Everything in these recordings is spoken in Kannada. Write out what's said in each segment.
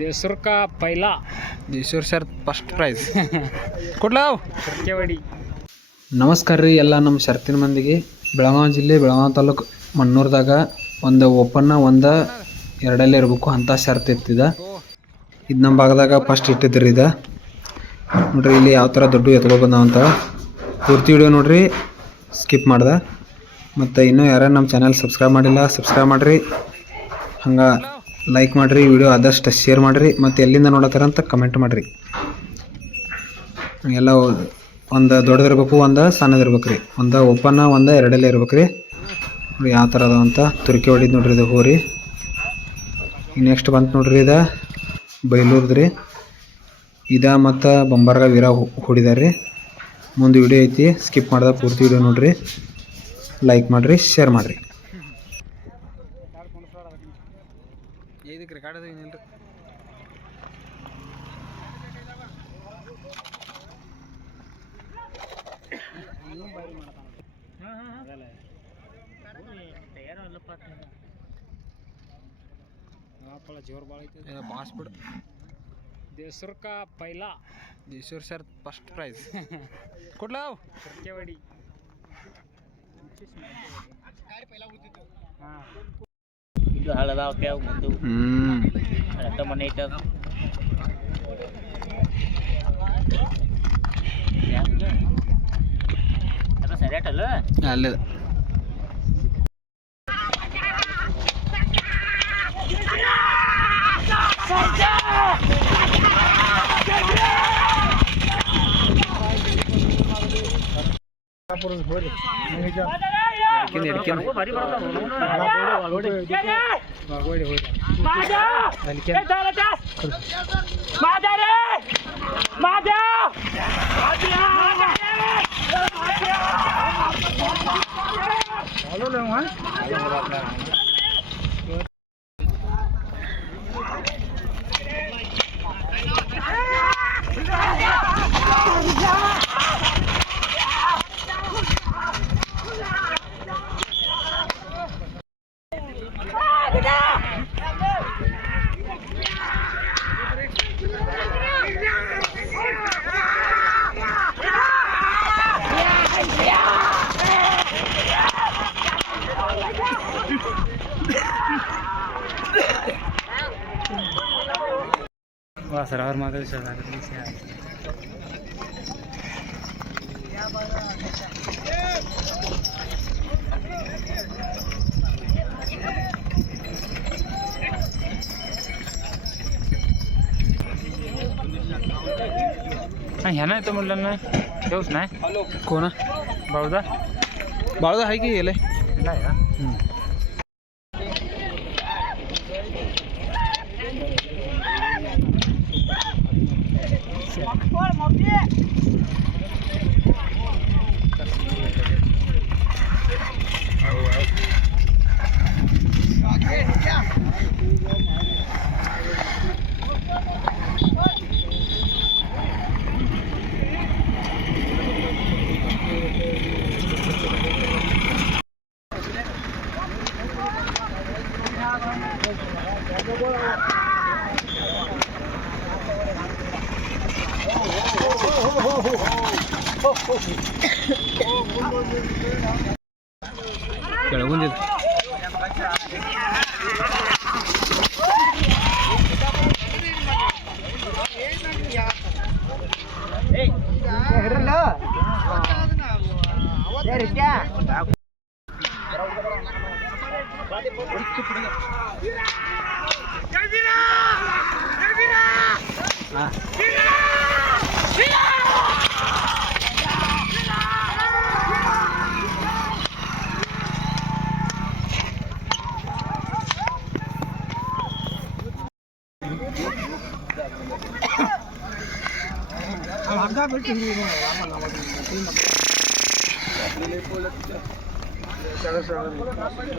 देसुर का पहिला ಈಶ್ವರ್ ಸರ್ ಫಸ್ಟ್ ಪ್ರೈಸ್ ಕೊಡ್ಲಾವ್ ಟರ್ಕೆವಾಡಿ ನಮಸ್ಕಾರ ರೀ ಎಲ್ಲ ನಮ್ಮ ಶರ್ತಿನ ಮಂದಿಗೆ ಬೆಳಗಾವಿ ಜಿಲ್ಲೆ ಬೆಳಗಾವಿ ತಾಲೂಕು ಮಣ್ಣೂರ್ದಾಗ ಒಂದು ಓಪನ್ನ ಒಂದು ಎರಡಲ್ಲೇ ಇರಬೇಕು ಅಂಥ ಶರ್ತ್ ಇರ್ತಿದ ಇದು ನಮ್ಮ ಭಾಗದಾಗ ಫಸ್ಟ್ ಇಟ್ಟಿದ್ರಿ ಇದು ನೋಡ್ರಿ ಇಲ್ಲಿ ಯಾವ ಥರ ದೊಡ್ಡ ಎತ್ಕೊ ಬಂದಾವಂತ ಪೂರ್ತಿ ವಿಡಿಯೋ ನೋಡ್ರಿ ಸ್ಕಿಪ್ ಮಾಡ್ದೆ ಮತ್ತು ಇನ್ನೂ ಯಾರು ನಮ್ಮ ಚಾನಲ್ ಸಬ್ಸ್ಕ್ರೈಬ್ ಮಾಡಿಲ್ಲ ಸಬ್ಸ್ಕ್ರೈಬ್ ಮಾಡಿರಿ ಹಂಗೆ ಲೈಕ್ ಮಾಡಿರಿ ವಿಡಿಯೋ ಆದಷ್ಟು ಶೇರ್ ಮಾಡಿರಿ, ಮತ್ತು ಎಲ್ಲಿಂದ ನೋಡತ್ತಾರ ಅಂತ ಕಮೆಂಟ್ ಮಾಡಿರಿ. ಎಲ್ಲ ಒಂದು ದೊಡ್ಡದಿರ್ಬೇಕು, ಒಂದು ಸಣ್ಣದಿರ್ಬೇಕು ರೀ ಒಂದು ಓಪನ್ನ ಒಂದು ಎರಡಲ್ಲೇ ಇರ್ಬೇಕು ರೀ ನೋಡಿ, ಯಾವ ಥರ ಅದಾವ ಅಂತ ತುರ್ಕಿ ಹೊಡಿದ್ ನೋಡ್ರಿ ಇದು ಹೋರಿ. ನೆಕ್ಸ್ಟ್ ಬಂತು ನೋಡ್ರಿ ಇದು ಬೈಲೂರ್ದು ರೀ ಇದ ಮತ್ತು ಬೊಂಬಾರ್ಗ ವೀರ ಹೊಡಿದಾರೆ ರೀ ಮುಂದೆ ವಿಡಿಯೋ ಐತಿ ಸ್ಕಿಪ್ ಮಾಡ್ದೆ ಪೂರ್ತಿ ವಿಡಿಯೋ ನೋಡ್ರಿ. ಲೈಕ್ ಮಾಡಿರಿ ಶೇರ್ ಮಾಡಿರಿ. ನಿಲ್ರಿ ಗಾಡಿದಾಗ ನಿಲ್ರಿ ಜೋರು ಭಾಳ ಐತಿ ಬಾಸ್ ಬಿಡು ದೇಸರ್ಕ ಪೈಲಾ ದೇಸೂರ್ ಸರ್ ಫಸ್ಟ್ ಪ್ರೈಸ್ ಕೊಡ್ಲಾವ್ ಕರ್ಕೆವಾಡಿ ಹಾಂ. ముందు హళదావకాయ ముందు ఎంత మన సరేటలు లేదు por el juego. ಅಲ್ಲೇ ಎಡ್ಕಿಂದ ಎಡ್ಕಿಂದ सरावर मागेल ह्या नाही तो म्हणलं ना ठेवूच नाही. कोण बाळूदा बाळूदा आहे की गेले नाही हा. 挂了毛巾 हो, हो. कळवून देत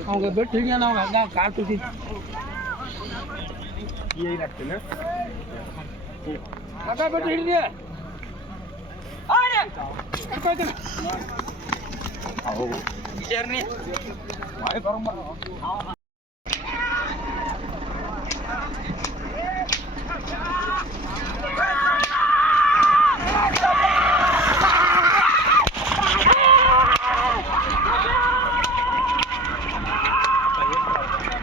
அவங்க பெட்டிங்க அவங்க அங்கே காத்துக்கு அக்கா பெட்டு இருக்கு அவங்க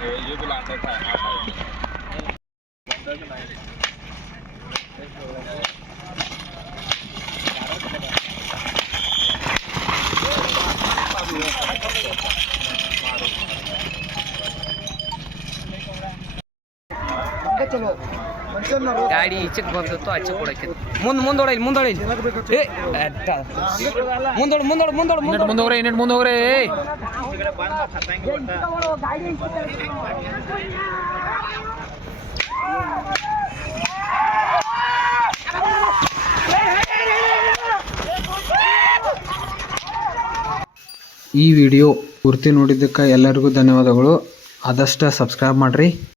dưới dưới cái lan tay phải hai phải tới cái này Thank you. ಗಾಡಿ ಈಚೆಗೆ ಬಂದಿತ್ತು ಆಚೆ ಕೊಡಕ್ಕೆ ಮುಂದ್ ಮುಂದೋಡ ಇಲ್ಲಿ ಮುಂದೋಡ ಇಲ್ಲಿ. ಏ ಮುಂದೋಡ ಮುಂದೋಡ ಮುಂದೋಡು ಮುಂದೋಗ್ರೆ ಮುಂದೋಡು. ಮುಂದೋಗ್ರೆ ಇನ್ನೇನು ಮುಂದೆ ಹೋಗ್ರೆ ಈ ವಿಡಿಯೋ ಪೂರ್ತಿ ನೋಡಿದ್ದಕ್ಕೆ ಎಲ್ಲರಿಗೂ ಧನ್ಯವಾದಗಳು. ಆದಷ್ಟು ಸಬ್ಸ್ಕ್ರೈಬ್ ಮಾಡಿರಿ.